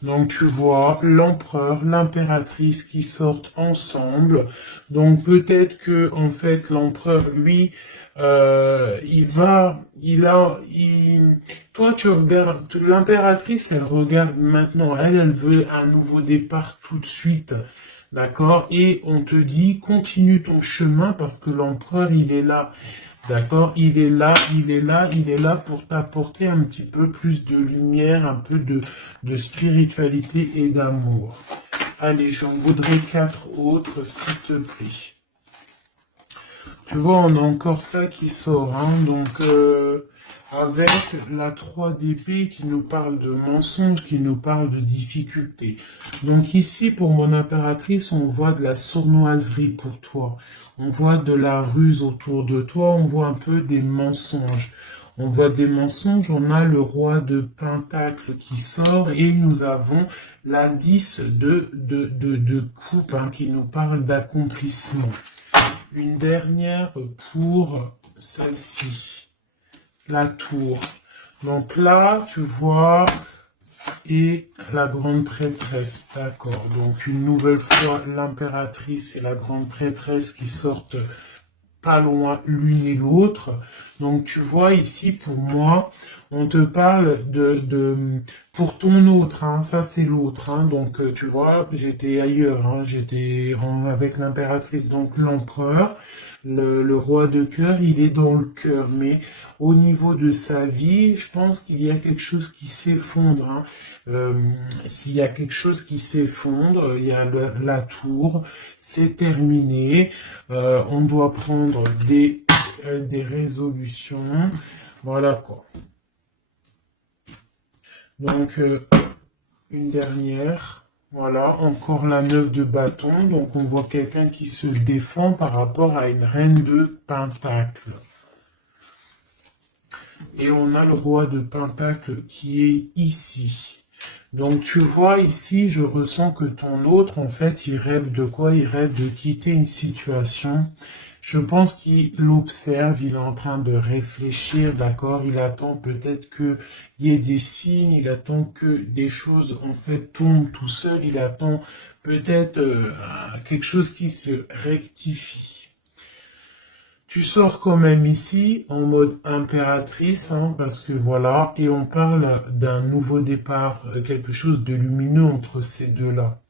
Donc tu vois l'empereur, l'impératrice qui sortent ensemble. Donc peut-être que en fait l'empereur, lui, toi tu regardes, l'impératrice, elle regarde maintenant, elle veut un nouveau départ tout de suite. D'accord? Et on te dit, continue ton chemin parce que l'empereur, il est là. D'accord? Il est là, il est là, il est là pour t'apporter un petit peu plus de lumière, un peu de spiritualité et d'amour. Allez, j'en voudrais 4 autres, s'il te plaît. Tu vois, on a encore ça qui sort, hein, donc avec la 3 d'épée qui nous parle de mensonges, qui nous parle de difficultés. Donc ici, pour mon impératrice, on voit de la sournoiserie pour toi. On voit de la ruse autour de toi, on voit un peu des mensonges. On voit des mensonges, on a le roi de Pentacle qui sort et nous avons l'indice de coupe hein, qui nous parle d'accomplissement. Une dernière pour celle-ci, la tour. Donc là, tu vois, et la grande prêtresse, d'accord. Donc une nouvelle fois, l'impératrice et la grande prêtresse qui sortent pas loin l'une et l'autre. Donc tu vois ici, pour moi, on te parle pour ton autre, hein, ça c'est l'autre, hein, donc tu vois, j'étais ailleurs, hein, avec l'impératrice, donc l'empereur, le roi de cœur, il est dans le cœur, mais au niveau de sa vie, je pense qu'il y a quelque chose qui s'effondre, hein. S'il y a quelque chose qui s'effondre, il y a la tour, c'est terminé, on doit prendre des résolutions, voilà quoi. Donc, une dernière. Voilà, encore la 9 de bâton. Donc, on voit quelqu'un qui se défend par rapport à une reine de pentacle. Et on a le roi de pentacle qui est ici. Donc, tu vois ici, je ressens que ton autre, en fait, il rêve de quoi? Il rêve de quitter une situation. Je pense qu'il l'observe, il est en train de réfléchir, d'accord? Il attend peut-être qu'il y ait des signes, il attend que des choses, en fait, tombent tout seul, il attend peut-être quelque chose qui se rectifie. Tu sors quand même ici, en mode impératrice, hein, parce que voilà, et on parle d'un nouveau départ, quelque chose de lumineux entre ces deux-là.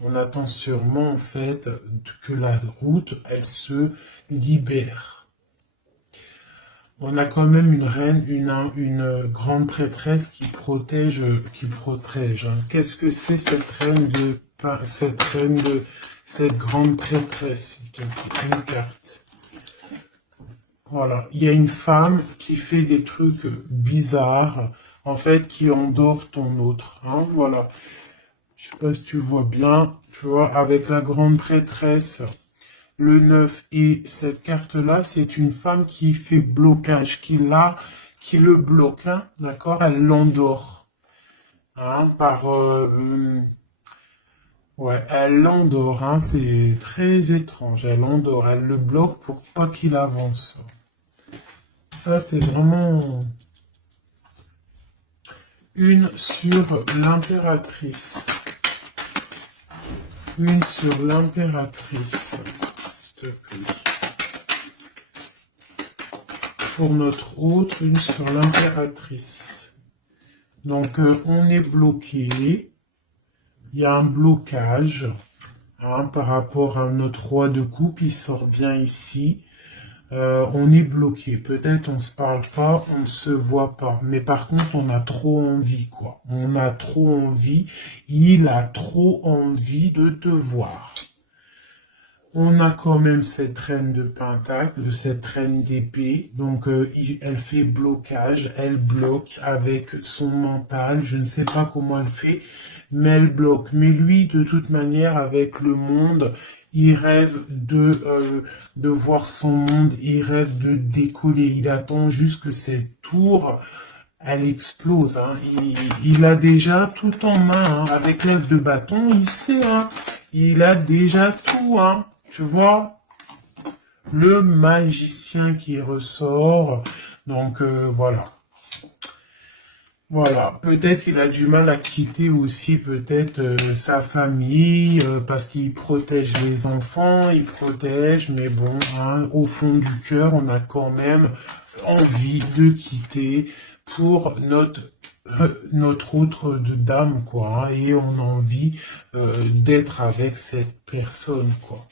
On attend sûrement, en fait, que la route, elle se libère. On a quand même une reine, une grande prêtresse qui protège, hein. Qu'est-ce que c'est cette grande prêtresse? Une carte. Voilà, il y a une femme qui fait des trucs bizarres, en fait, qui endort ton autre, hein, voilà. Je sais pas si tu vois bien, tu vois, avec la grande prêtresse. le 9 et cette carte-là, c'est une femme qui fait blocage, qui le bloque, hein, d'accord? Elle l'endort, hein, ouais, elle l'endort, hein, c'est très étrange, elle l'endort, elle le bloque pour pas qu'il avance. Ça, c'est vraiment une sur l'impératrice. Une sur l'impératrice, s'il te plaît. Pour notre autre, une sur l'impératrice. Donc, on est bloqué. Il y a un blocage, hein, par rapport à notre roi de coupe. Il sort bien ici. On est bloqué. Peut-être on se parle pas, on ne se voit pas. Mais par contre, on a trop envie, quoi. On a trop envie. Il a trop envie de te voir. On a quand même cette reine de pentacle, cette reine d'épée. Donc, elle fait blocage. Elle bloque avec son mental. Je ne sais pas comment elle fait, mais elle bloque. Mais lui, de toute manière, avec le monde, il rêve de voir son monde. Il rêve de décoller. Il attend juste que cette tour, elle explose. Hein. Il a déjà tout en main. Hein. Avec l'as de bâton, il sait. Hein. Il a déjà tout. Hein. Tu vois, le magicien qui ressort. Donc, voilà. Voilà, peut-être il a du mal à quitter aussi peut-être sa famille parce qu'il protège les enfants, il protège, mais bon, hein, au fond du cœur, on a quand même envie de quitter pour notre autre de dame, quoi, hein, et on a envie d'être avec cette personne, quoi.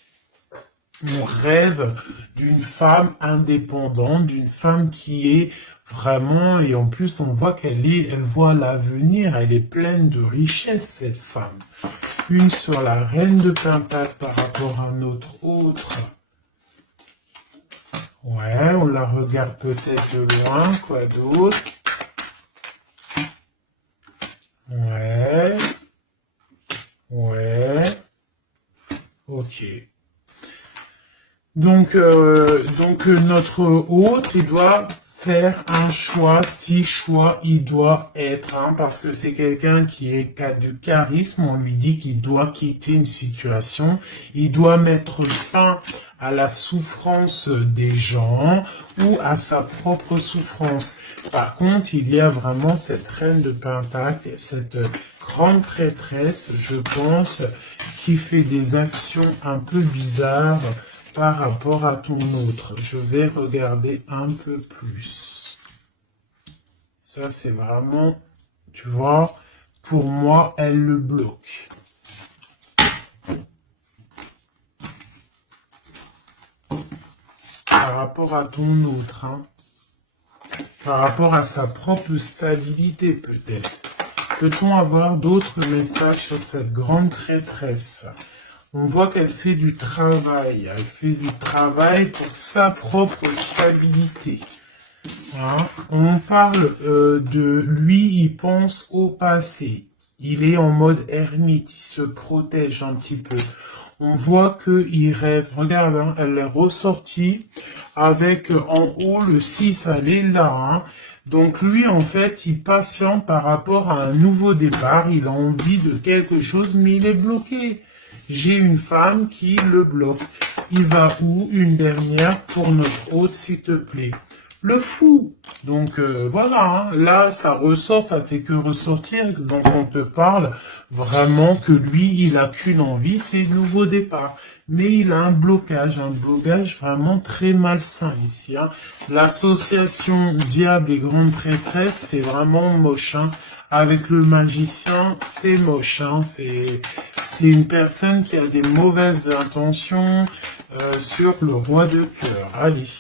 On rêve d'une femme indépendante, d'une femme qui est vraiment, et en plus on voit elle voit l'avenir, elle est pleine de richesse, cette femme. Une sur la reine de Pentacle par rapport à notre autre. Ouais, on la regarde peut-être de loin, quoi d'autre? Ouais. Ouais. Ok. Donc notre hôte, il doit faire un choix, si choix il doit être, hein, parce que c'est quelqu'un qui a du charisme, on lui dit qu'il doit quitter une situation, il doit mettre fin à la souffrance des gens ou à sa propre souffrance. Par contre, il y a vraiment cette reine de Pentacle, cette grande prêtresse, je pense, qui fait des actions un peu bizarres par rapport à ton autre. Je vais regarder un peu plus. Ça, c'est vraiment, tu vois, pour moi, elle le bloque. Par rapport à ton autre, hein. Par rapport à sa propre stabilité, peut-être. Peut-on avoir d'autres messages sur cette grande prêtresse? On voit qu'elle fait du travail. Elle fait du travail pour sa propre stabilité. Hein? On parle de lui, il pense au passé. Il est en mode ermite, il se protège un petit peu. On voit qu'il rêve. Regarde, hein, elle est ressortie avec en haut le 6, elle est là. Hein? Donc lui, en fait, il patiente par rapport à un nouveau départ. Il a envie de quelque chose, mais il est bloqué. J'ai une femme qui le bloque. Il va où? Une dernière pour notre hôte, s'il te plaît. Le fou. Donc voilà, hein. Là ça ressort, ça fait que ressortir. Donc on te parle vraiment que lui, il a qu'une envie, c'est le nouveau départ. Mais il a un blocage vraiment très malsain ici. Hein. L'association diable et grande prêtresse, c'est vraiment moche. Hein. Avec le magicien, c'est moche. Hein. C'est une personne qui a des mauvaises intentions sur le roi de cœur. Allez.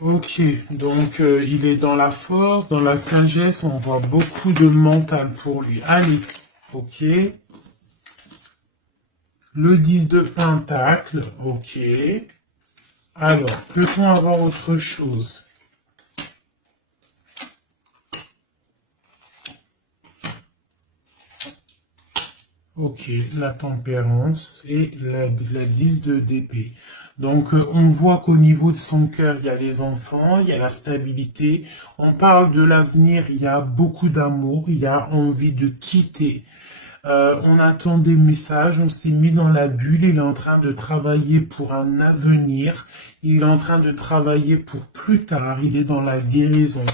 Ok, donc il est dans la force, dans la sagesse, on voit beaucoup de mental pour lui. Allez, ok. Le 10 de pentacle, ok. Alors, peut-on avoir autre chose? Ok, la tempérance et la 10 de d'épée. Donc, on voit qu'au niveau de son cœur, il y a les enfants, il y a la stabilité. On parle de l'avenir, il y a beaucoup d'amour, il y a envie de quitter. On attend des messages, on s'est mis dans la bulle, il est en train de travailler pour un avenir, il est en train de travailler pour plus tard, il est dans la guérison.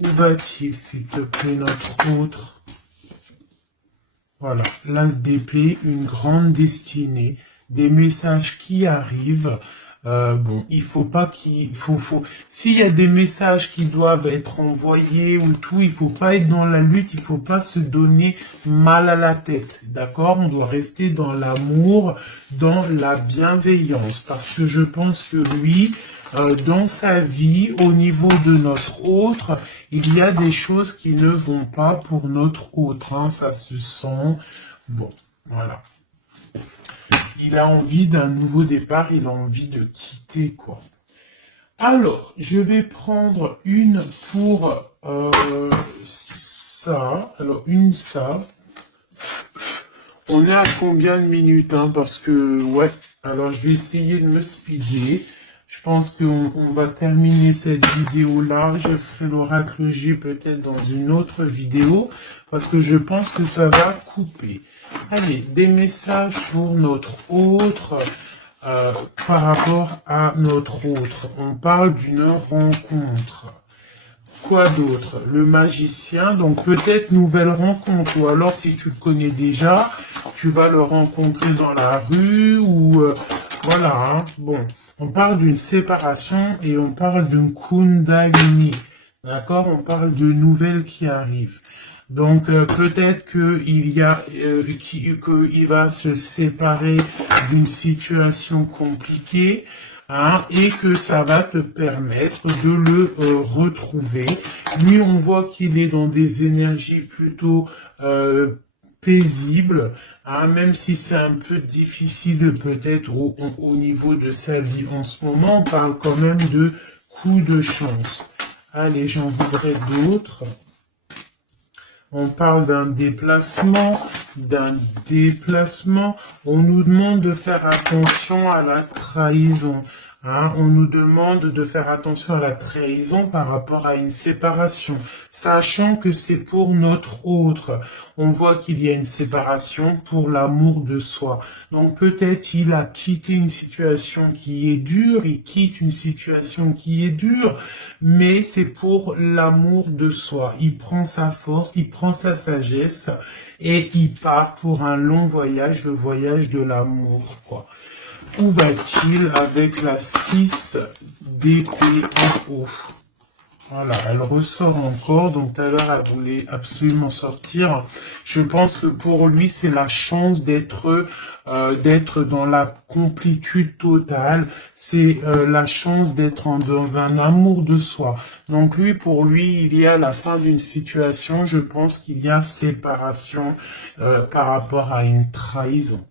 Où va-t-il, s'il te plaît, notre autre? Voilà, l'as d'épée, une grande destinée, des messages qui arrivent. Bon, il faut pas s'il y a des messages qui doivent être envoyés ou tout, il faut pas être dans la lutte, il faut pas se donner mal à la tête, d'accord? On doit rester dans l'amour, dans la bienveillance, parce que je pense que lui, dans sa vie, au niveau de notre autre, il y a des choses qui ne vont pas pour notre autre, hein, ça se sent. Bon, voilà. Il a envie d'un nouveau départ, il a envie de quitter, quoi. Alors, je vais prendre une pour ça. Alors, une ça. On est à combien de minutes, hein, parce que, ouais. Alors, je vais essayer de me speeder. Je pense qu'on va terminer cette vidéo-là. Je ferai l'oracle G peut-être dans une autre vidéo, parce que je pense que ça va couper. Allez, des messages pour notre autre, par rapport à notre autre. On parle d'une rencontre. Quoi d'autre? Le magicien, donc peut-être nouvelle rencontre, ou alors si tu le connais déjà, tu vas le rencontrer dans la rue, ou voilà, hein. Bon, on parle d'une séparation et on parle d'une kundalini, d'accord? On parle de nouvelles qui arrivent. Donc peut-être qu'il va se séparer d'une situation compliquée, hein, et que ça va te permettre de le retrouver. Lui, on voit qu'il est dans des énergies plutôt paisibles, hein, même si c'est un peu difficile peut-être au niveau de sa vie en ce moment, on parle quand même de coup de chance. Allez, j'en voudrais d'autres. On parle d'un déplacement, On nous demande de faire attention à la trahison. Hein, on nous demande de faire attention à la trahison par rapport à une séparation, sachant que c'est pour notre autre. On voit qu'il y a une séparation pour l'amour de soi. Donc peut-être il a quitté une situation qui est dure, il quitte une situation qui est dure, mais c'est pour l'amour de soi. Il prend sa force, il prend sa sagesse et il part pour un long voyage, le voyage de l'amour, quoi. Où va-t-il avec la 6 d'épée en haut? Voilà, elle ressort encore, donc tout à l'heure elle voulait absolument sortir. Je pense que pour lui c'est la chance d'être dans la complétude totale, c'est la chance d'être dans un amour de soi. Donc lui, pour lui, il y a la fin d'une situation, je pense qu'il y a séparation par rapport à une trahison.